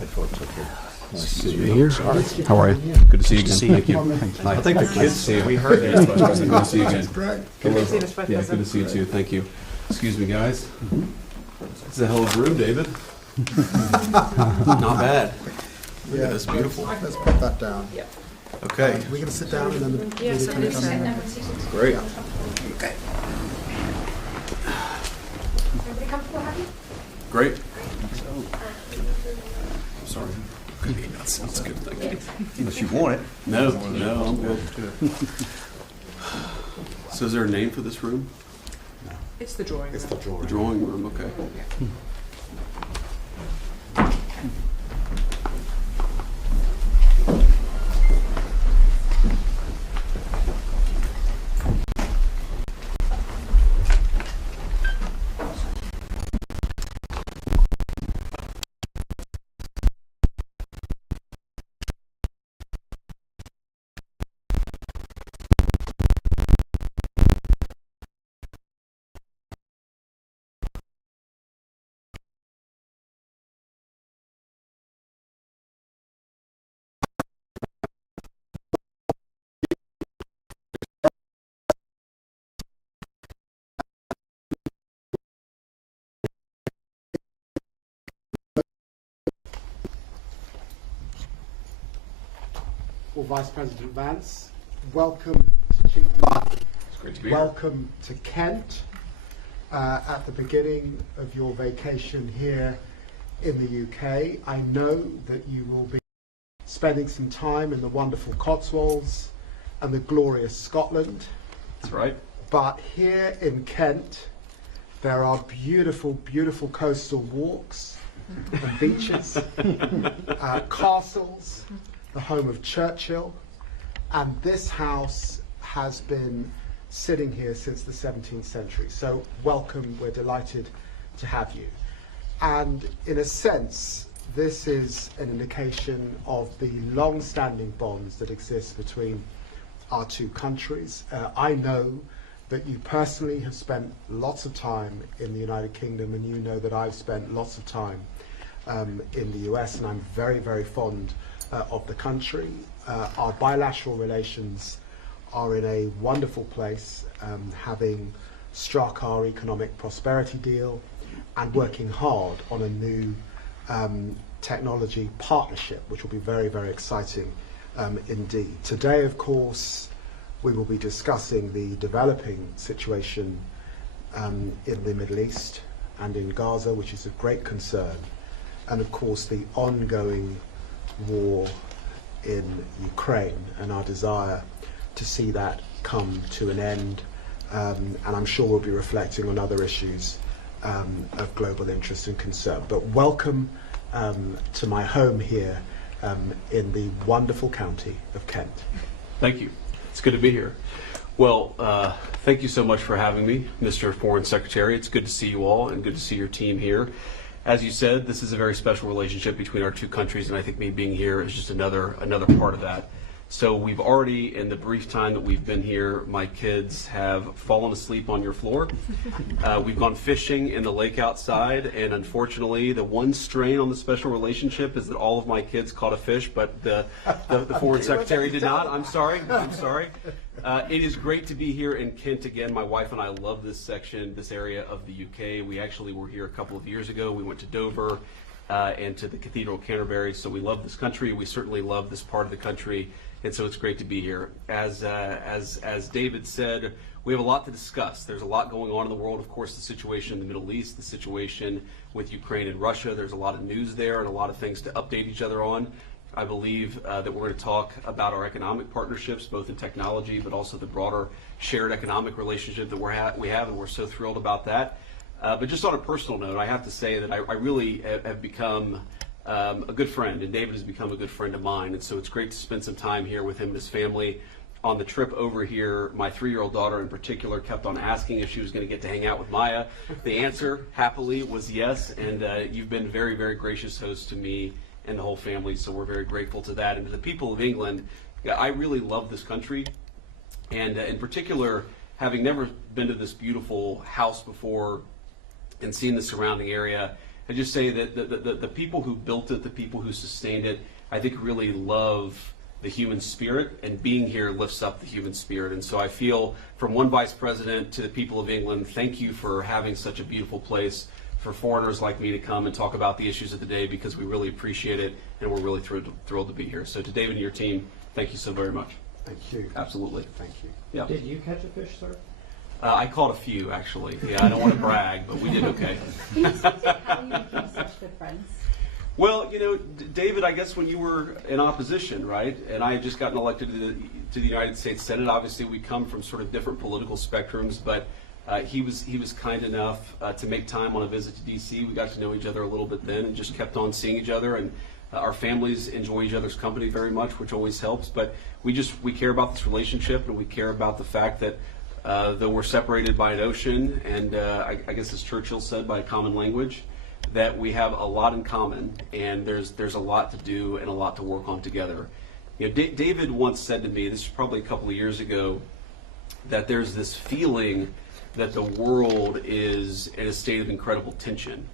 Nice to see you here. How are you? Good to see you again. Thank you. I think the kids see it. We heard it. Good to see you again. Good to see you, Mr. Yeah, good to see you too. Thank you. Excuse me, guys. It's a hell of a room, David. Not bad. Look at this, beautiful. Let's put that down. Yeah. Okay. We're going to sit down and then the Yes, media I can believe come so. in. Great. Okay. Everybody comfortable, happy? Great. I'm sorry. That sounds good. Thank you. Unless you want it. No, I'm good. So is there a name for this room? It's the drawing room. It's the drawing. Drawing room, okay. Well, Vice President Vance, welcome to Chevening. It's great to be here. Welcome to Kent at the beginning of your vacation here in the UK. I know that you will be spending some time in the wonderful Cotswolds and the glorious Scotland. That's right. But here in Kent, there are beautiful, beautiful coastal walks and beaches, castles, the home of Churchill, and this house has been sitting here since the 17th century. So welcome, we're delighted to have you. And in a sense, this is an indication of the long-standing bonds that exist between our two countries. I know that you personally have spent lots of time in the United Kingdom, and you know that I've spent lots of time in the US, and I'm very, very fond of the country. Our bilateral relations are in a wonderful place, having struck our economic prosperity deal and working hard on a new technology partnership, which will be very, very exciting indeed. Today, of course, we will be discussing the developing situation in the Middle East and in Gaza, which is of great concern, and of course the ongoing war in Ukraine and our desire to see that come to an end, and I'm sure we'll be reflecting on other issues of global interest and concern. But welcome to my home here in the wonderful county of Kent. Thank you. It's good to be here. Well, thank you so much for having me, Mr. Foreign Secretary. It's good to see you all and good to see your team here. As you said, this is a very special relationship between our two countries, and I think me being here is just another part of that. So we've already, in the brief time that we've been here, my kids have fallen asleep on your floor. We've gone fishing in the lake outside, and unfortunately, the one strain on the special relationship is that all of my kids caught a fish, but the Foreign Secretary did not. I'm sorry. It is great to be here in Kent again. My wife and I love this section, this area of the UK. We actually were here a couple of years ago. We went to Dover and to the Cathedral of Canterbury, so we love this country. We certainly love this part of the country. And so it's great to be here. As David said, we have a lot to discuss. There's a lot going on in the world. Of course, the situation in the Middle East, the situation with Ukraine and Russia. There's a lot of news there and a lot of things to update each other on. I believe that we're going to talk about our economic partnerships, both in technology, but also the broader shared economic relationship that we have, and we're so thrilled about that. But just on a personal note, I have to say that I really have become a good friend, and David has become a good friend of mine, and so it's great to spend some time here with him and his family. On the trip over here, my 3-year-old daughter in particular kept on asking if she was going to get to hang out with Maya. The answer, happily, was yes, and you've been very, very gracious host to me and the whole family, so we're very grateful to that. And to the people of England, I really love this country, and in particular, having never been to this beautiful house before and seen the surrounding area, I just say that the people who built it, the people who sustained it, I think really love the human spirit, and being here lifts up the human spirit. And so I feel, from one vice president to the people of England, thank you for having such a beautiful place for foreigners like me to come and talk about the issues of the day, because we really appreciate it and we're really thrilled to be here. So to David and your team, thank you so very much. Thank you. Absolutely. Thank you. Yeah. Did you catch a fish, sir? I caught a few, actually. Yeah, I don't want to brag, but we did okay. Can you speak to how you became such good friends? Well, you know, David, I guess when you were in opposition, right, and I had just gotten elected to the United States Senate, obviously we come from sort of different political spectrums, but he was kind enough to make time on a visit to D.C. We got to know each other a little bit then and just kept on seeing each other, and our families enjoy each other's company very much, which always helps. But we care about this relationship, and we care about the fact that though we're separated by an ocean, and I guess as Churchill said, by a common language, that we have a lot in common, and there's a lot to do and a lot to work on together. You know, David once said to me, this is probably a couple of years ago, that there's this feeling that the world is in a state of incredible tension.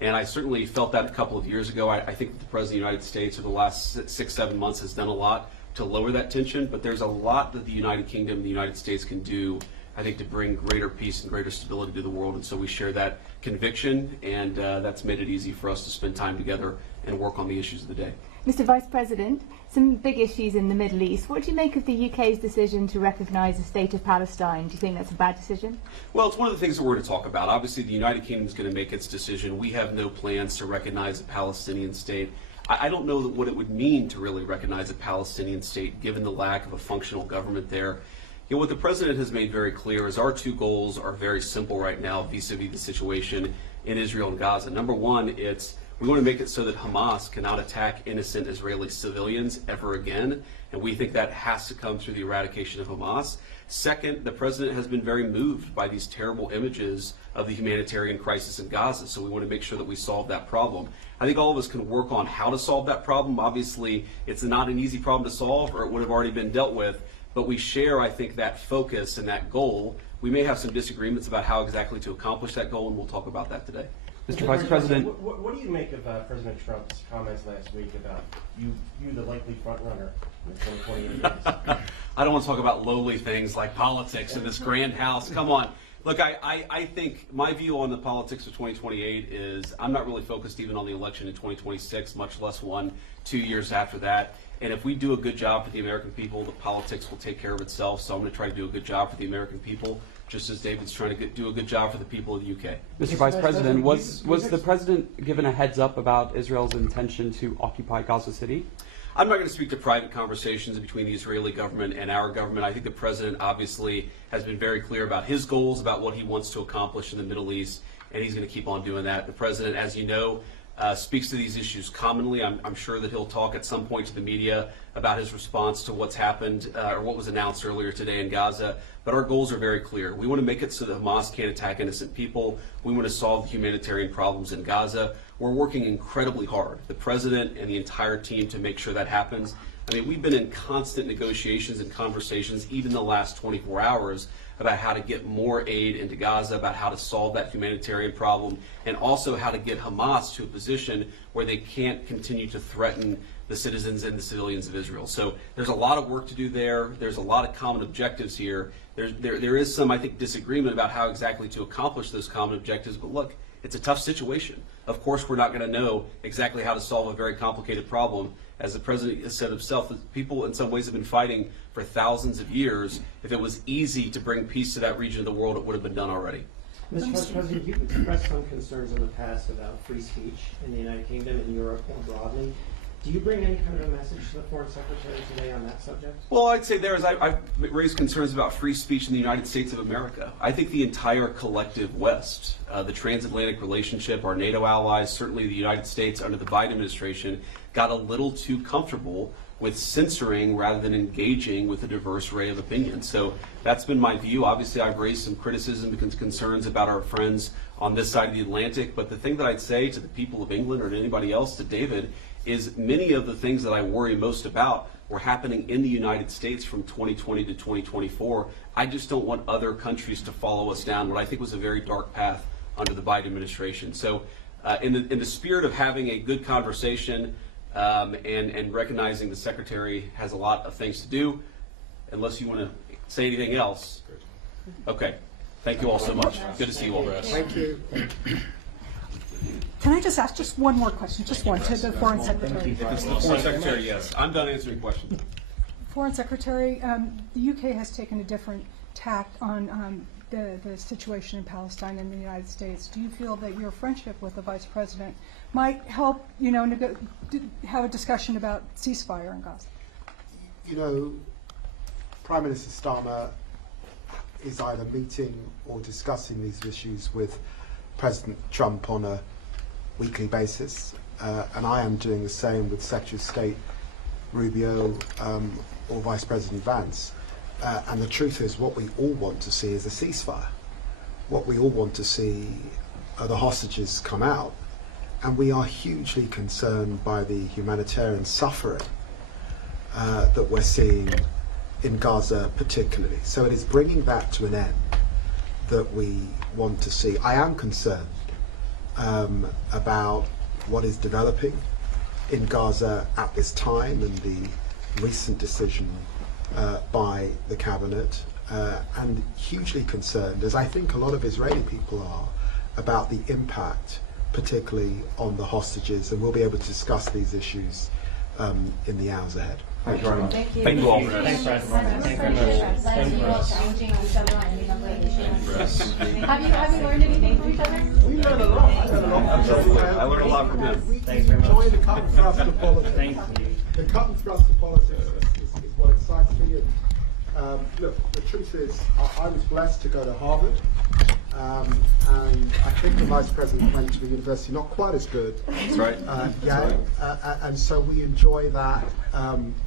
And I certainly felt that a couple of years ago. I think that the President of the United States over the last 6-7 months has done a lot to lower that tension, but there's a lot that the United Kingdom and the United States can do, I think, to bring greater peace and greater stability to the world. And so we share that conviction, and that's made it easy for us to spend time together and work on the issues of the day. Mr. Vice President, some big issues in the Middle East. What do you make of the UK's decision to recognise the state of Palestine? Do you think that's a bad decision? Well, it's one of the things that we're going to talk about. Obviously, the United Kingdom is going to make its decision. We have no plans to recognize a Palestinian state. I don't know what it would mean to really recognize a Palestinian state, given the lack of a functional government there. You know, what the President has made very clear is our two goals are very simple right now vis-a-vis the situation in Israel and Gaza. Number one, we want to make it so that Hamas cannot attack innocent Israeli civilians ever again, and we think that has to come through the eradication of Hamas. Second, the President has been very moved by these terrible images of the humanitarian crisis in Gaza, so we want to make sure that we solve that problem. I think all of us can work on how to solve that problem. Obviously, it's not an easy problem to solve, or it would have already been dealt with, but we share, I think, that focus and that goal. We may have some disagreements about how exactly to accomplish that goal, and we'll talk about that today. Mr. Vice President, what do you make of President Trump's comments last week about you the likely front runner in the 2028 race? I don't want to talk about lowly things like politics in this grand house. Come on. Look, I think my view on the politics of 2028 is I'm not really focused even on the election in 2026, much less 1-2 years after that. And if we do a good job for the American people, the politics will take care of itself. So I'm going to try to do a good job for the American people, just as David's trying to do a good job for the people of the UK. Mr. Vice President, was the President given a heads up about Israel's intention to occupy Gaza City? I'm not going to speak to private conversations between the Israeli government and our government. I think the President obviously has been very clear about his goals, about what he wants to accomplish in the Middle East, and he's going to keep on doing that. The President, as you know, speaks to these issues commonly. I'm sure that he'll talk at some point to the media about his response to what's happened or what was announced earlier today in Gaza. But our goals are very clear. We want to make it so that Hamas can't attack innocent people. We want to solve the humanitarian problems in Gaza. We're working incredibly hard, the President and the entire team, to make sure that happens. I mean, we've been in constant negotiations and conversations, even the last 24 hours, about how to get more aid into Gaza, about how to solve that humanitarian problem, and also how to get Hamas to a position where they can't continue to threaten the citizens and the civilians of Israel. So there's a lot of work to do there. There's a lot of common objectives here. There is some, I think, disagreement about how exactly to accomplish those common objectives, but look, it's a tough situation. Of course, we're not going to know exactly how to solve a very complicated problem. As the President has said himself, that people in some ways have been fighting for thousands of years. If it was easy to bring peace to that region of the world, it would have been done already. Mr. Vice President, you've expressed some concerns in the past about free speech in the United Kingdom and Europe more broadly. Do you bring any kind of a message to the Foreign Secretary today on that subject? Well, I'd say I've raised concerns about free speech in the United States of America. I think the entire collective West, the transatlantic relationship, our NATO allies, certainly the United States under the Biden administration, got a little too comfortable with censoring rather than engaging with a diverse array of opinions. So that's been my view. Obviously, I've raised some criticism and concerns about our friends on this side of the Atlantic. But the thing that I'd say to the people of England or to anybody else, to David, is many of the things that I worry most about were happening in the United States from 2020 to 2024. I just don't want other countries to follow us down what I think was a very dark path under the Biden administration. So in the spirit of having a good conversation and recognizing the Secretary has a lot of things to do, unless you want to say anything else. Okay. Thank you all so much. Good to see you all. Thank you. Can I just ask just one more question, just one, to the Foreign Secretary? If it's the Foreign Secretary, yes. I'm done answering questions. Foreign Secretary, the UK has taken a different tact on the situation in Palestine and the United States. Do you feel that your friendship with the Vice President might help, have a discussion about ceasefire in Gaza? You know, Prime Minister Starmer is either meeting or discussing these issues with President Trump on a weekly basis, and I am doing the same with Secretary of State Rubio or Vice President Vance. And the truth is, what we all want to see is a ceasefire. What we all want to see are the hostages come out, and we are hugely concerned by the humanitarian suffering that we're seeing in Gaza particularly. So it is bringing that to an end that we want to see. I am concerned about what is developing in Gaza at this time and the recent decision by the cabinet, and hugely concerned, as I think a lot of Israeli people are, about the impact, particularly on the hostages, and we'll be able to discuss these issues in the hours ahead. Thank you very much. Thank you. Thank you all. Thanks, President. Thank you very much. Have you learned anything from each other? We learned a lot. I learned a lot. I learned a lot from him. We Thanks very enjoy much. the cut and thrust of politics. Thank you. The cut and thrust of politics is what excites me. And look, the truth is, I was blessed to go to Harvard, and I think the Vice President went to the university not quite as good. That's right. Yeah, and so we enjoy that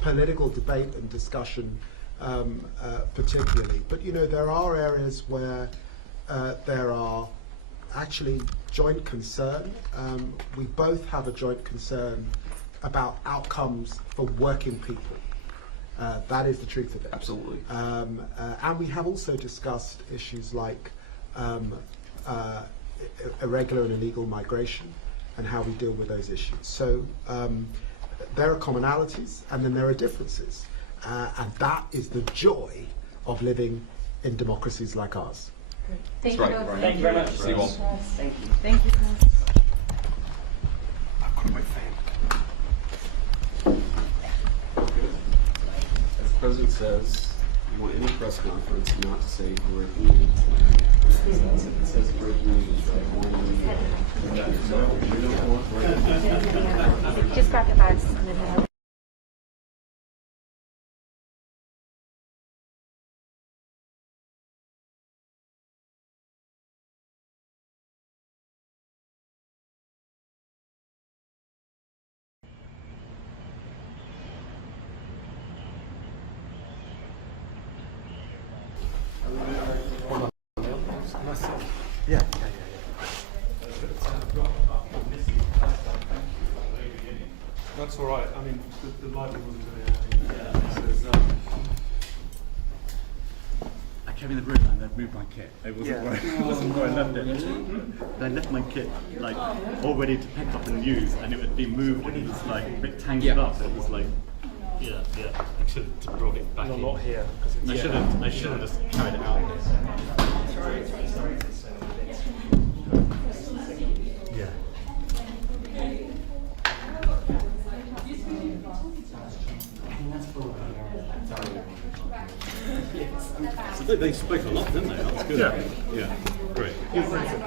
political debate and discussion particularly. But there are areas where there are actually joint concern. We both have a joint concern about outcomes for working people. That is the truth of it. Absolutely. And we have also discussed issues like irregular and illegal migration and how we deal with those issues. So there are commonalities and then there are differences. And that is the joy of living in democracies like ours. Thank That's you right. both. Thank you very much. See you all. Thank you. Thank you, Chris. I've got my fan. As the President says, you want any press conference not to say breaking news. It says breaking news, right? Just grab the bags. Yeah. That's all right. I mean, the lighting wasn't very happy. I came in the room and they'd moved my kit. It wasn't where I left it. I left my kit like all ready to pick up and use, and it would be moved and it was like a bit tangled up. It was like, yeah. I should have brought it back. Not a lot here. I should have just carried it out. Yeah. So they spoke a lot, didn't they? That was good. Yeah. Great. Perfect.